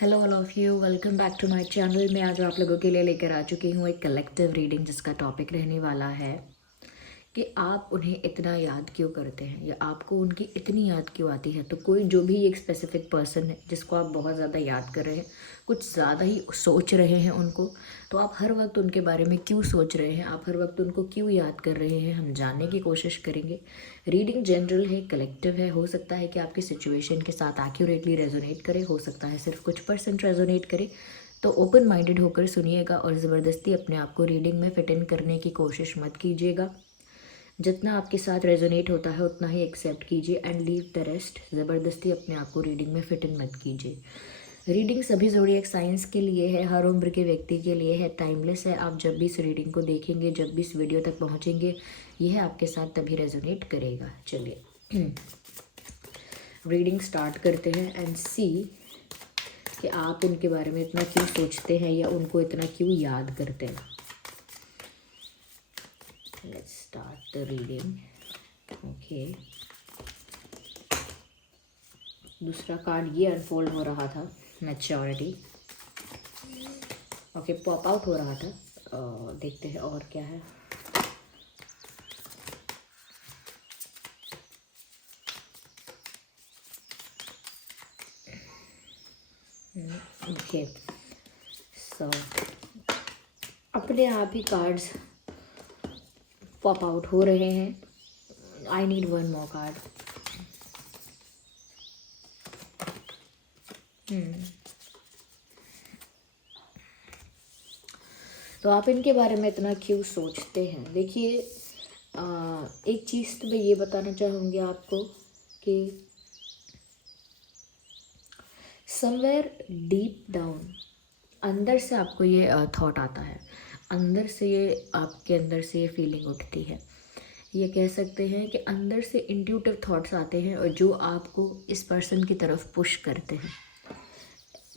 Hello all of you, welcome back to my channel. मैं आज आप लोगों के लिए लेकर आ चुकी हूँ एक कलेक्टिव रीडिंग जिसका टॉपिक रहने वाला है कि आप उन्हें इतना याद क्यों करते हैं या आपको उनकी इतनी याद क्यों आती है। तो कोई जो भी एक स्पेसिफिक पर्सन है जिसको आप बहुत ज़्यादा याद कर रहे हैं, कुछ ज़्यादा ही सोच रहे हैं उनको, तो आप हर वक्त उनके बारे में क्यों सोच रहे हैं, आप हर वक्त उनको क्यों याद कर रहे हैं, हम जानने की कोशिश करेंगे। रीडिंग जनरल है, कलेक्टिव है, हो सकता है कि आपकी सिचुएशन के साथ एक्यूरेटली रेजोनेट करे, हो सकता है सिर्फ कुछ परसेंट रेजोनेट करे। तो ओपन माइंडेड होकर सुनिएगा और ज़बरदस्ती अपने आप को रीडिंग में फिट इन करने की कोशिश मत कीजिएगा। जितना आपके साथ रेजोनेट होता है उतना ही एक्सेप्ट कीजिए एंड लीव द रेस्ट। ज़बरदस्ती अपने आप को रीडिंग में फिट इन मत कीजिए। रीडिंग सभी ज़ोडिएक साइंस के लिए है, हर उम्र के व्यक्ति के लिए है, टाइमलेस है। आप जब भी इस रीडिंग को देखेंगे, जब भी इस वीडियो तक पहुंचेंगे, यह आपके साथ तभी रेजोनेट करेगा। चलिए रीडिंग स्टार्ट करते हैं एंड सी कि आप उनके बारे में इतना क्यों सोचते हैं या उनको इतना क्यों याद करते हैं। Let's start the reading. Okay, दूसरा कार्ड ये अनफोल्ड हो रहा था, मैच्योरिटी। ओके, पॉप आउट हो रहा था। देखते हैं और क्या है। ओके, सो अपने आप ही कार्ड्स पॉप आउट हो रहे हैं। I need one more card. तो आप इनके बारे में इतना क्यों सोचते हैं। देखिए, एक चीज़ तो मैं ये बताना चाहूँगी आपको कि समवेयर डीप डाउन अंदर से आपको ये थॉट आता है, अंदर से ये आपके अंदर से ये फीलिंग उठती है। ये कह सकते हैं कि अंदर से इंट्यूटिव थॉट्स आते हैं और जो आपको इस पर्सन की तरफ पुश करते हैं।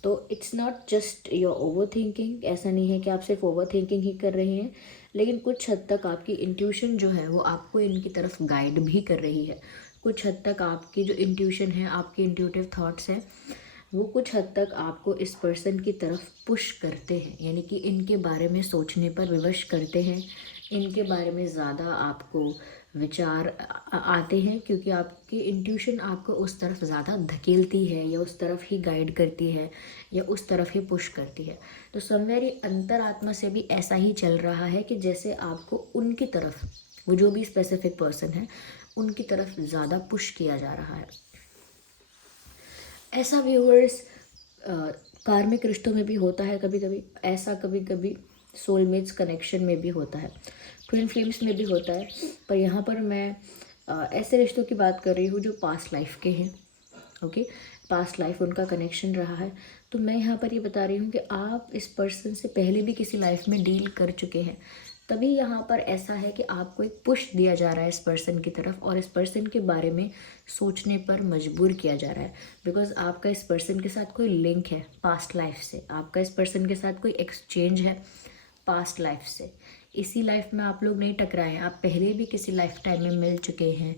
तो it's not just your over thinking. ऐसा नहीं है कि आप सिर्फ ओवर थिंकिंग ही कर रहे हैं, लेकिन कुछ हद तक आपकी इंट्यूशन जो है वो आपको इनकी तरफ गाइड भी कर रही है। कुछ हद तक आपकी जो इंट्यूशन है, आपके इंट्यूटिव थॉट्स हैं, वो कुछ हद तक आपको इस पर्सन की तरफ पुश करते हैं, यानी कि इनके बारे में सोचने पर विवश करते हैं। इनके बारे में ज़्यादा आपको विचार आते हैं क्योंकि आपकी इंट्यूशन आपको उस तरफ ज़्यादा धकेलती है या उस तरफ ही गाइड करती है या उस तरफ ही पुश करती है। तो समवेरी अंतरात्मा से भी ऐसा ही चल रहा है कि जैसे आपको उनकी तरफ, वो जो भी स्पेसिफिक पर्सन है, उनकी तरफ ज़्यादा पुश किया जा रहा है। ऐसा व्यूअर्स कार्मिक रिश्तों में भी होता है कभी कभी, ऐसा कभी कभी सोलमेट्स कनेक्शन में भी होता है, ट्विन फ्लेम्स में भी होता है। पर यहाँ पर मैं ऐसे रिश्तों की बात कर रही हूँ जो पास्ट लाइफ के हैं। ओके, पास्ट लाइफ उनका कनेक्शन रहा है। तो मैं यहाँ पर ये बता रही हूँ कि आप इस पर्सन से पहले भी किसी लाइफ में डील कर चुके हैं, तभी यहाँ पर ऐसा है कि आपको एक पुश दिया जा रहा है इस पर्सन की तरफ और इस पर्सन के बारे में सोचने पर मजबूर किया जा रहा है। बिकॉज आपका इस पर्सन के साथ कोई लिंक है पास्ट लाइफ से, आपका इस पर्सन के साथ कोई एक्सचेंज है पास्ट लाइफ से। इसी लाइफ में आप लोग नहीं टकराए हैं, आप पहले भी किसी लाइफ टाइम में मिल चुके हैं।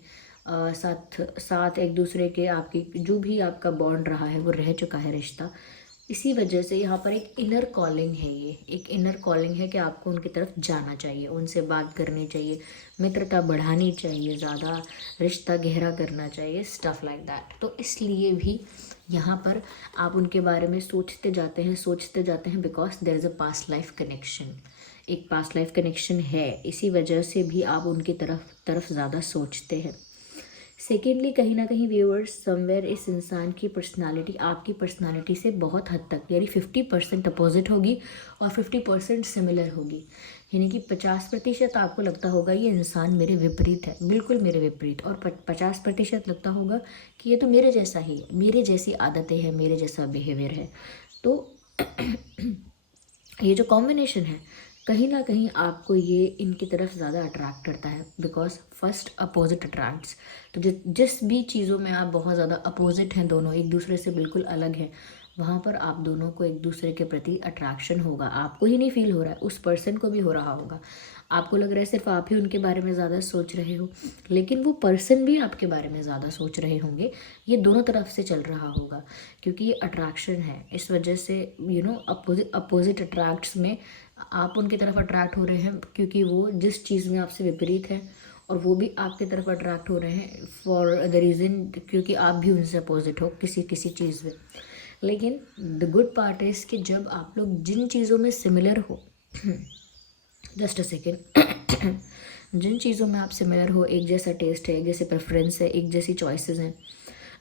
साथ साथ एक दूसरे के आपकी जो भी आपका बॉन्ड रहा है वो रह चुका है रिश्ता। इसी वजह से यहाँ पर एक इनर कॉलिंग है, ये एक इनर कॉलिंग है कि आपको उनकी तरफ जाना चाहिए, उनसे बात करनी चाहिए, मित्रता बढ़ानी चाहिए, ज़्यादा रिश्ता गहरा करना चाहिए, स्टफ लाइक दैट। तो इसलिए भी यहाँ पर आप उनके बारे में सोचते जाते हैं because there is a past life connection. एक पास्ट लाइफ कनेक्शन है, इसी वजह से भी आप उनकी तरफ ज़्यादा सोचते हैं। सेकेंडली, कहीं ना कहीं व्यूअर्स समवेयर इस इंसान की पर्सनालिटी आपकी पर्सनालिटी से बहुत हद तक, यानी 50% अपोजिट होगी और 50% सिमिलर होगी। यानी कि 50% आपको लगता होगा ये इंसान मेरे विपरीत है, बिल्कुल मेरे विपरीत, और 50% लगता होगा कि ये तो मेरे जैसा ही है, मेरे जैसी आदतें हैं, मेरे जैसा बिहेवियर है। तो ये जो कॉम्बिनेशन है, कहीं ना कहीं आपको ये इनकी तरफ ज़्यादा अट्रैक्ट करता है बिकॉज फर्स्ट अपोजिट अट्रैक्ट्स। तो जिस भी चीज़ों में आप बहुत ज़्यादा अपोजिट हैं, दोनों एक दूसरे से बिल्कुल अलग हैं, वहाँ पर आप दोनों को एक दूसरे के प्रति अट्रैक्शन होगा। आपको ही नहीं फील हो रहा है, उस पर्सन को भी हो रहा होगा। आपको लग रहा है सिर्फ आप ही उनके बारे में ज़्यादा सोच रहे हो, लेकिन वो पर्सन भी आपके बारे में ज़्यादा सोच रहे होंगे। ये दोनों तरफ से चल रहा होगा, क्योंकि ये अट्रैक्शन है। इस वजह से अपोजिट अट्रैक्ट्स में आप उनकी तरफ अट्रैक्ट हो रहे हैं, क्योंकि वो जिस चीज़ में आपसे विपरीत है, और वो भी आपकी तरफ अट्रैक्ट हो रहे हैं फॉर द रीज़न क्योंकि आप भी उनसे अपोजिट हो किसी किसी चीज़ में। लेकिन द गुड पार्ट इज़ कि जब आप लोग जिन चीज़ों में सिमिलर हो जस्ट अ सेकेंड जिन चीज़ों में आप सिमिलर हो, एक जैसा टेस्ट है, एक जैसे प्रेफरेंस है, एक जैसी चॉइसेस हैं,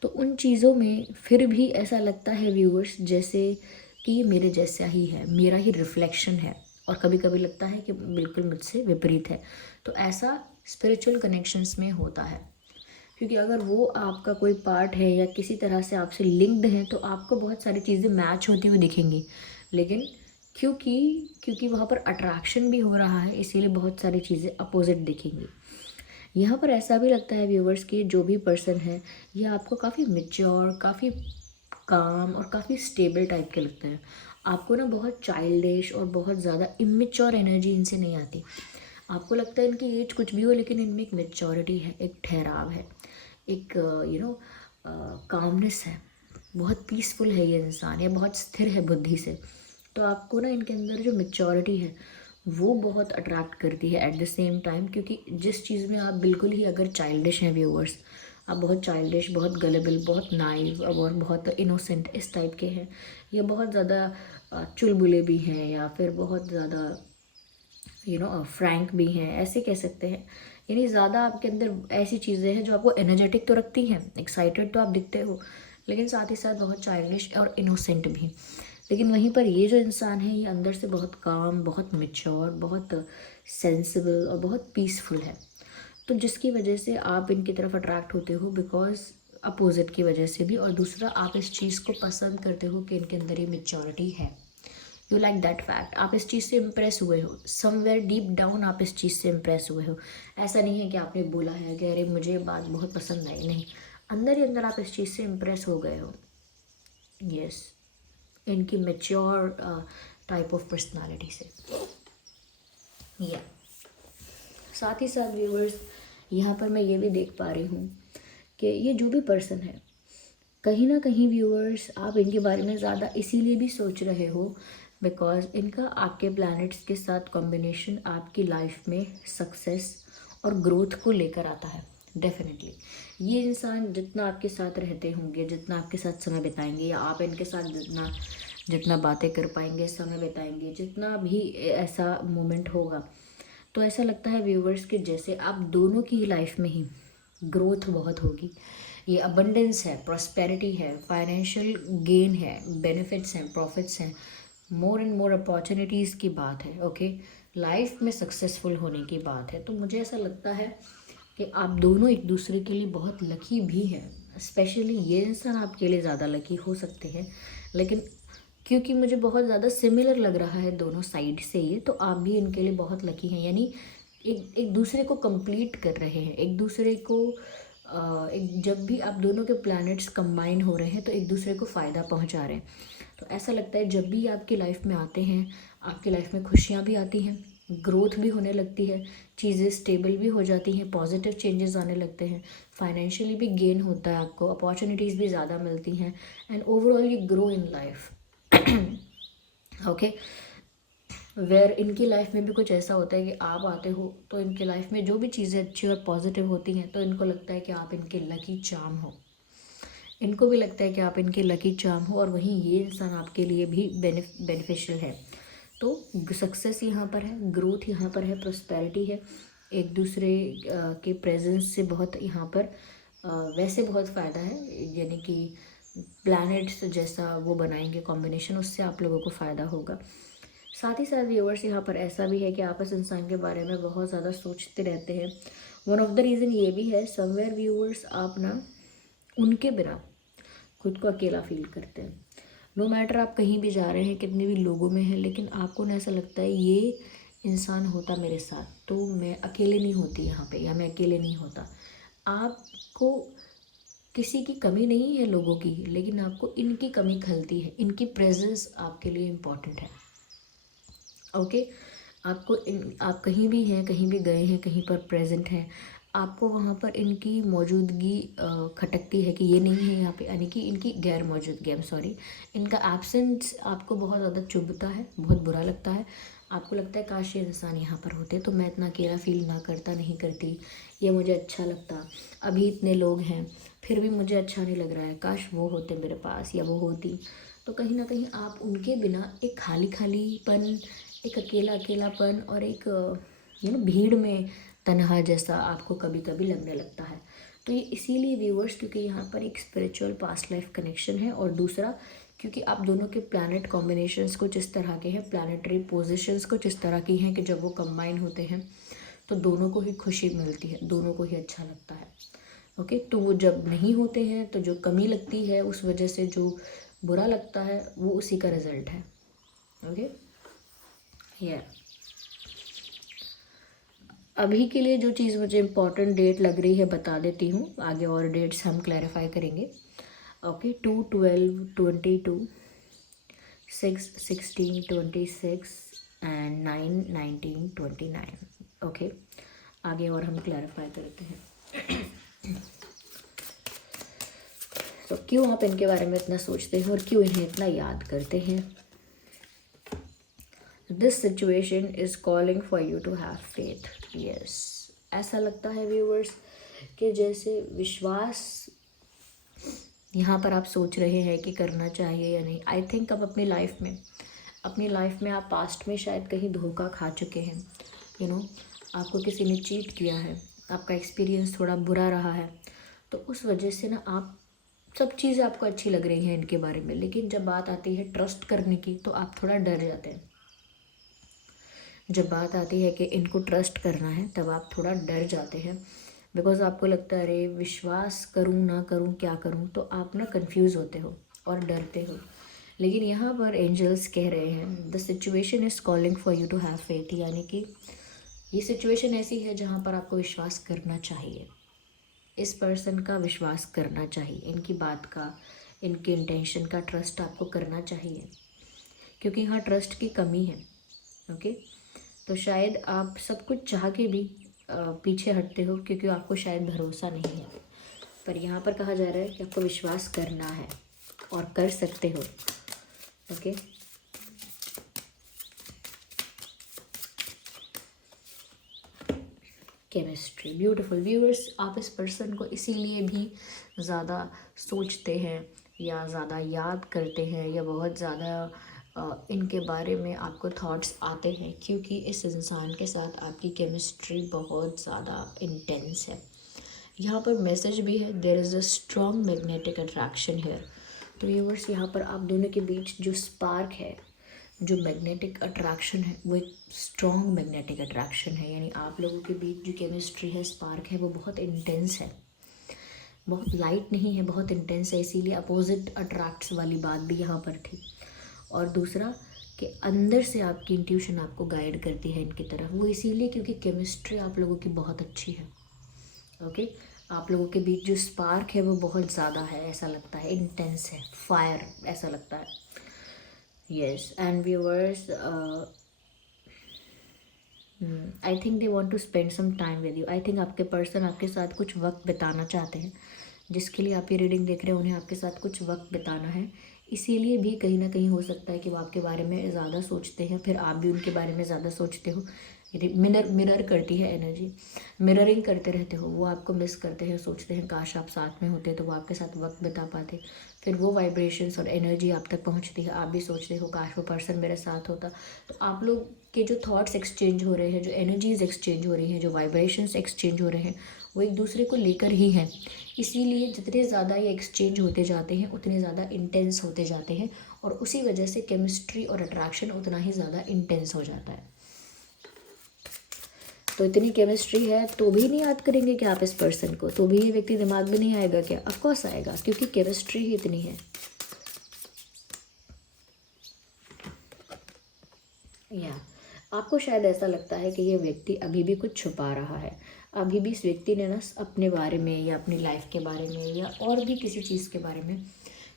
तो उन चीज़ों में फिर भी ऐसा लगता है व्यूअर्स जैसे कि ये मेरे जैसा ही है, मेरा ही रिफ्लेक्शन है, और कभी कभी लगता है कि बिल्कुल मुझसे विपरीत है। तो ऐसा स्पिरिचुअल कनेक्शंस में होता है, क्योंकि अगर वो आपका कोई पार्ट है या किसी तरह से आपसे लिंक्ड है तो आपको बहुत सारी चीज़ें मैच होती हुई दिखेंगी। लेकिन क्योंकि क्योंकि वहाँ पर अट्रैक्शन भी हो रहा है, इसीलिए बहुत सारी चीज़ें अपोजिट दिखेंगी। यहाँ पर ऐसा भी लगता है व्यूवर्स कि जो भी पर्सन है ये आपको काफ़ी मेच्योर, काफ़ी काम और काफ़ी स्टेबल टाइप के लगते हैं। आपको ना बहुत चाइल्डिश और बहुत ज़्यादा इमेच्योर एनर्जी इनसे नहीं आती। आपको लगता है इनकी एज कुछ भी हो, लेकिन इनमें एक मेच्योरिटी है, एक ठहराव है, एक कामनेस है। बहुत पीसफुल है ये इंसान, या बहुत स्थिर है बुद्धि से। तो आपको ना इनके अंदर जो मेच्योरिटी है वो बहुत अट्रैक्ट करती है एट द सेम टाइम, क्योंकि जिस चीज़ में आप बिल्कुल ही अगर चाइल्डिश हैं व्यूअर्स, आप बहुत चाइल्डिश, बहुत गलेबल, बहुत नाइव और बहुत इनोसेंट इस टाइप के हैं, या बहुत ज़्यादा चुलबुले भी हैं, या फिर बहुत ज़्यादा फ्रैंक भी हैं, ऐसे कह सकते हैं। यानी ज़्यादा आपके अंदर ऐसी चीज़ें हैं जो आपको एनर्जेटिक तो रखती हैं, एक्साइटेड तो आप दिखते हो, लेकिन साथ ही साथ बहुत चाइल्डिश और इनोसेंट भी। लेकिन वहीं पर ये जो इंसान है ये अंदर से बहुत काम, बहुत मेच्योर, बहुत सेंसिबल और बहुत पीसफुल है। तो जिसकी वजह से आप इनकी तरफ अट्रैक्ट होते हो, बिकॉज अपोजिट की वजह से भी, और दूसरा आप इस चीज़ को पसंद करते हो कि इनके अंदर ये मेच्योरिटी है। यू लाइक दैट फैक्ट, आप इस चीज़ से इम्प्रेस हुए हो, समवेयर डीप डाउन आप इस चीज़ से इम्प्रेस हुए हो। ऐसा नहीं है कि आपने बोला है कि अरे मुझे बात बहुत पसंद आई, नहीं, अंदर ही अंदर आप इस चीज़ से इम्प्रेस हो गए हो। यस, इनकी मेच्योर टाइप ऑफ पर्सनालिटी से। या साथ ही साथ व्यूअर्स, यहाँ पर मैं ये भी देख पा रही हूँ कि ये जो भी पर्सन है, कहीं ना कहीं व्यूअर्स आप इनके बारे में ज़्यादा इसीलिए भी सोच रहे हो बिकॉज इनका आपके प्लैनेट्स के साथ कॉम्बिनेशन आपकी लाइफ में सक्सेस और ग्रोथ को लेकर आता है। डेफिनेटली ये इंसान जितना आपके साथ रहते होंगे, जितना आपके साथ समय बिताएंगे, या आप इनके साथ जितना जितना बातें कर पाएंगे, समय बिताएंगे, जितना भी ऐसा मोमेंट होगा, तो ऐसा लगता है व्यूवर्स कि जैसे आप दोनों की लाइफ में ही ग्रोथ बहुत होगी। ये अबंडेंस है, प्रॉस्पेरिटी है, फाइनेंशियल गेन है, बेनिफिट्स हैं, प्रॉफिट्स हैं, मोर एंड मोर अपॉर्चुनिटीज़ की बात है। ओके, लाइफ में सक्सेसफुल होने की बात है। तो मुझे ऐसा लगता है कि आप दोनों एक दूसरे के लिए बहुत लकी भी हैं। स्पेशली ये इंसान आपके लिए ज़्यादा लकी हो सकते हैं, लेकिन क्योंकि मुझे बहुत ज़्यादा सिमिलर लग रहा है दोनों साइड से ये, तो आप भी इनके लिए बहुत लकी हैं। यानी एक एक दूसरे को कंप्लीट कर रहे हैं, एक दूसरे को एक जब भी आप दोनों के प्लैनेट्स कंबाइन हो रहे हैं तो एक दूसरे को फ़ायदा पहुंचा रहे हैं। तो ऐसा लगता है जब भी आपकी लाइफ में आते हैं, आपकी लाइफ में खुशियाँ भी आती हैं, ग्रोथ भी होने लगती है, चीज़ें स्टेबल भी हो जाती हैं, पॉजिटिव चेंजेस आने लगते हैं, फाइनेंशियली भी गेन होता है, आपको अपॉर्चुनिटीज़ भी ज़्यादा मिलती हैं, and overall you grow in life. Okay, where इनकी लाइफ में भी कुछ ऐसा होता है कि आप आते हो तो इनकी लाइफ में जो भी चीज़ें अच्छी और पॉजिटिव होती हैं तो इनको लगता है कि आप इनके लकी चार्म हो, इनको भी लगता है कि आप इनके लकी चार्म हो, और वहीं ये इंसान आपके लिए भी बेनिफिशियल है। तो सक्सेस यहाँ पर है, ग्रोथ यहाँ पर है, प्रोस्पेरिटी है, एक दूसरे के प्रेजेंस से बहुत यहाँ पर वैसे बहुत फ़ायदा है। यानी कि प्लैनेट्स जैसा वो बनाएंगे कॉम्बिनेशन, उससे आप लोगों को फ़ायदा होगा। साथ ही साथ व्यूअर्स यहाँ पर ऐसा भी है कि आप इस इंसान के बारे में बहुत ज़्यादा सोचते रहते हैं। वन ऑफ द रीज़न ये भी है, समवेयर व्यूअर्स आप ना उनके बिना खुद को अकेला फील करते हैं। नो मैटर आप कहीं भी जा रहे हैं, कितने भी लोगों में हैं, लेकिन आपको ना ऐसा लगता है ये इंसान होता मेरे साथ तो मैं अकेले नहीं होती यहाँ पे, या मैं अकेले नहीं होता। आपको किसी की कमी नहीं है लोगों की, लेकिन आपको इनकी कमी खलती है, इनकी प्रेजेंस आपके लिए इम्पॉर्टेंट है। ओके, आप कहीं भी हैं, कहीं भी गए हैं, कहीं पर प्रेजेंट हैं, आपको वहाँ पर इनकी मौजूदगी खटकती है कि ये नहीं है यहाँ पे, यानी कि इनकी गैर मौजूदगी, आई एम सॉरी, इनका एब्सेंस आपको बहुत ज़्यादा चुभता है, बहुत बुरा लगता है। आपको लगता है काश ये इंसान यहाँ पर होते तो मैं इतना अकेला फील ना करता, नहीं करती, ये मुझे अच्छा लगता। अभी इतने लोग हैं फिर भी मुझे अच्छा नहीं लग रहा है, काश वो होते मेरे पास या वो होती। तो कहीं ना कहीं आप उनके बिना एक खाली खालीपन, एक अकेला अकेलापन और एक भीड़ में तन्हा जैसा आपको कभी कभी लगने लगता है। तो ये इसीलिए व्यूअर्स, क्योंकि यहाँ पर एक स्पिरिचुअल पास्ट लाइफ कनेक्शन है, और दूसरा क्योंकि आप दोनों के प्लैनेट कॉम्बिनेशंस कुछ इस तरह के हैं, प्लानिटरी पोजीशंस कुछ इस तरह की हैं कि जब वो कंबाइन होते हैं तो दोनों को ही खुशी मिलती है, दोनों को ही अच्छा लगता है। ओके, तो वो जब नहीं होते हैं तो जो कमी लगती है, उस वजह से जो बुरा लगता है, वो उसी का रिजल्ट है। ओके, या अभी के लिए जो चीज़ मुझे इम्पॉर्टेंट डेट लग रही है बता देती हूँ, आगे और डेट्स हम क्लैरिफाई करेंगे। Okay, 2/12/22, 6/16/26 and 9/19/29। ओके, आगे और हम क्लैरिफाई करते हैं। तो क्यों आप इनके बारे में इतना सोचते हैं और क्यों इन्हें इतना याद करते हैं? This situation is calling for you to have faith. Yes, ऐसा लगता है व्यूअर्स कि जैसे विश्वास यहाँ पर आप सोच रहे हैं कि करना चाहिए या नहीं। आई थिंक अब अपनी लाइफ में आप पास्ट में शायद कहीं धोखा खा चुके हैं, आपको किसी ने चीट किया है, आपका एक्सपीरियंस थोड़ा बुरा रहा है, तो उस वजह से ना आप सब चीज़ें आपको अच्छी लग रही हैं इनके बारे में, लेकिन जब बात आती है ट्रस्ट करने की तो आप थोड़ा डर जाते हैं। जब बात आती है कि इनको ट्रस्ट करना है तब आप थोड़ा डर जाते हैं, बिकॉज आपको लगता है अरे विश्वास करूँ ना करूँ, क्या करूँ, तो आप ना कंफ्यूज होते हो और डरते हो। लेकिन यहाँ पर एंजल्स कह रहे हैं the situation is calling for you to have faith, यानी कि ये सिचुएशन ऐसी है जहाँ पर आपको विश्वास करना चाहिए, इस पर्सन का विश्वास करना चाहिए, इनकी बात का, इनके इंटेंशन का ट्रस्ट आपको करना चाहिए, क्योंकि यहाँ ट्रस्ट की कमी है। ओके, तो शायद आप सब कुछ चाह के भी पीछे हटते हो क्योंकि आपको शायद भरोसा नहीं है, पर यहाँ पर कहा जा रहा है कि आपको विश्वास करना है और कर सकते हो। ओके, केमिस्ट्री, ब्यूटीफुल व्यूअर्स, आप इस पर्सन को इसीलिए भी ज़्यादा सोचते हैं या ज़्यादा याद करते हैं या बहुत ज़्यादा इनके बारे में आपको थॉट्स आते हैं, क्योंकि इस इंसान के साथ आपकी केमिस्ट्री बहुत ज़्यादा इंटेंस है। यहाँ पर मैसेज भी है, there is a strong magnetic attraction है। तो व्यूअर्स, यहाँ पर आप दोनों के बीच जो स्पार्क है, जो मैग्नेटिक अट्रैक्शन है, वो एक स्ट्रॉन्ग मैग्नेटिक अट्रैक्शन है, यानी आप लोगों के बीच जो केमिस्ट्री है, स्पार्क है, वो बहुत इंटेंस है, बहुत लाइट नहीं है, बहुत इंटेंस है, इसीलिए अपोजिट अट्रैक्ट्स वाली बात भी यहाँ पर थी। और दूसरा कि अंदर से आपकी इंट्यूशन आपको गाइड करती है इनकी तरफ, वो इसीलिए क्योंकि केमिस्ट्री आप लोगों की बहुत अच्छी है। ओके, आप लोगों के बीच जो स्पार्क है वो बहुत ज़्यादा है, ऐसा लगता है, इंटेंस है, फायर ऐसा लगता है। yes, and viewers, I think they want to spend some time with you. I think आपके पर्सन आपके साथ कुछ वक्त बिताना चाहते हैं, जिसके लिए आप ये रीडिंग देख रहे हैं उन्हें आपके साथ कुछ वक्त बिताना है, इसीलिए भी कहीं ना कहीं हो सकता है कि वो आपके बारे में ज़्यादा सोचते हैं, फिर आप भी उनके बारे में ज़्यादा सोचते हो। मिरर करती है एनर्जी, मिररिंग करते रहते हो, वो आपको मिस करते हैं, सोचते हैं काश आप साथ में होते तो वो आपके साथ वक्त बिता पाते, फिर वो वाइब्रेशंस और एनर्जी आप तक पहुंचती है, आप भी सोचते हो काश वो पर्सन मेरे साथ होता। तो आप लोग के जो थॉट्स एक्सचेंज हो रहे हैं, जो एनर्जीज एक्सचेंज हो रही हैं, जो वाइब्रेशंस एक्सचेंज हो रहे हैं, वो एक दूसरे को लेकर ही हैं। इसीलिए जितने ज़्यादा ये एक्सचेंज होते जाते हैं उतने ज़्यादा इंटेंस होते जाते हैं, और उसी वजह से केमिस्ट्री और अट्रैक्शन उतना ही ज़्यादा इंटेंस हो जाता है। तो इतनी केमिस्ट्री है तो भी नहीं याद करेंगे क्या आप इस पर्सन को? तो भी ये व्यक्ति दिमाग में नहीं आएगा क्या? ऑफ कोर्स आएगा, क्योंकि केमिस्ट्री ही इतनी है। या आपको शायद ऐसा लगता है कि ये व्यक्ति अभी भी कुछ छुपा रहा है, अभी भी इस व्यक्ति ने ना अपने बारे में या अपनी लाइफ के बारे में या और भी किसी चीज़ के बारे में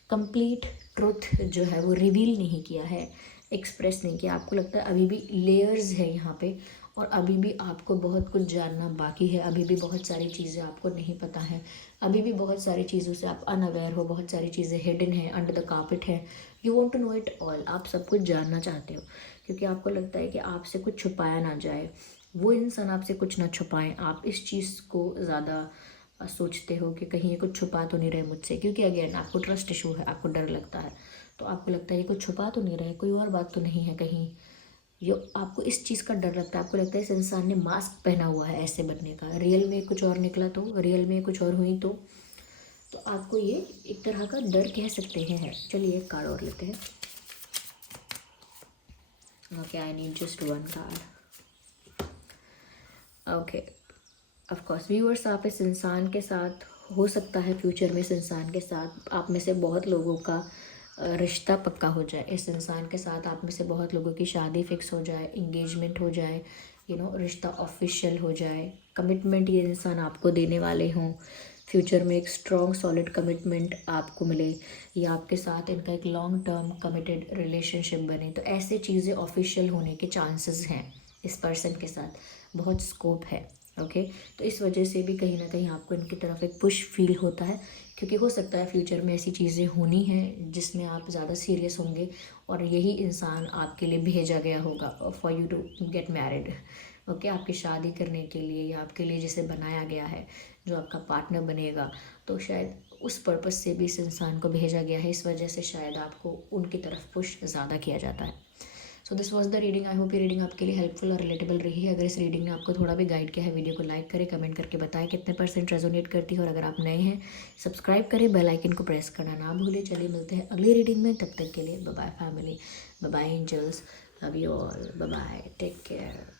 कंप्लीट ट्रुथ जो है वो रिवील नहीं किया है, एक्सप्रेस नहीं किया, आपको लगता है अभी भी लेयर्स है यहाँ पे, और अभी भी आपको बहुत कुछ जानना बाकी है, अभी भी बहुत सारी चीज़ें आपको नहीं पता है, अभी भी बहुत सारी चीज़ों से आप अनअवेयर हो, बहुत सारी चीज़ें हिडन है, अंडर द कार्पेट है। You want to know it all, आप सब कुछ जानना चाहते हो, क्योंकि आपको लगता है कि आपसे कुछ छुपाया ना जाए, वो इंसान आपसे कुछ ना छुपाएं। आप इस चीज़ को ज़्यादा सोचते हो कि कहीं ये कुछ छुपा तो नहीं रहे मुझसे, क्योंकि अगेन आपको ट्रस्ट इशू है, आपको डर लगता है, तो आपको लगता है ये कुछ छुपा तो नहीं रहे, कोई और बात तो नहीं है कहीं, ये आपको इस चीज़ का डर लगता है। आपको लगता है इस इंसान ने मास्क पहना हुआ है ऐसे बनने का, रियल में कुछ और निकला तो, रियल में कुछ और हुई तो आपको ये एक तरह का डर कह सकते हैं है। चलिए एक कार्ड और लेते हैं। Okay, I need just one card. Okay, of course viewers, आप इस इंसान के साथ, हो सकता है फ्यूचर में इस इंसान के साथ आप में से बहुत लोगों का रिश्ता पक्का हो जाए, इस इंसान के साथ आप में से बहुत लोगों की शादी फिक्स हो जाए, इंगेजमेंट हो जाए, रिश्ता ऑफिशियल हो जाए, कमिटमेंट ये इंसान आपको देने वाले हों, फ्यूचर में एक स्ट्रॉन्ग सॉलिड कमिटमेंट आपको मिले, या आपके साथ इनका एक लॉन्ग टर्म कमिटेड रिलेशनशिप बने, तो ऐसे चीज़ें ऑफिशियल होने के चांसेस हैं इस पर्सन के साथ, बहुत स्कोप है। ओके, तो इस वजह से भी कहीं ना कहीं आपको इनकी तरफ एक पुश फील होता है, क्योंकि हो सकता है फ्यूचर में ऐसी चीज़ें होनी हैं जिसमें आप ज़्यादा सीरियस होंगे, और यही इंसान आपके लिए भेजा गया होगा for you to get married. Okay, आपकी शादी करने के लिए, या आपके लिए जिसे बनाया गया है, जो आपका पार्टनर बनेगा, तो शायद उस पर्पज़ से भी इस इंसान को भेजा गया है, इस वजह से शायद आपको उनकी तरफ पुश ज़्यादा किया जाता है। So this was the reading. I hope ये रीडिंग आपके लिए हेल्पफुल और रिलेटेबल रही है। अगर इस रीडिंग ने आपको थोड़ा भी गाइड किया है, वीडियो को लाइक करें, कमेंट करके बताएं कितने % रेजोनेट करती है, और अगर आप नए हैं सब्सक्राइब करें, बेल आइकन को प्रेस करना ना भूलें। चलिए मिलते हैं अगली रीडिंग में, तब तक के लिए bye bye family, bye bye angels, love you all, bye bye, take care.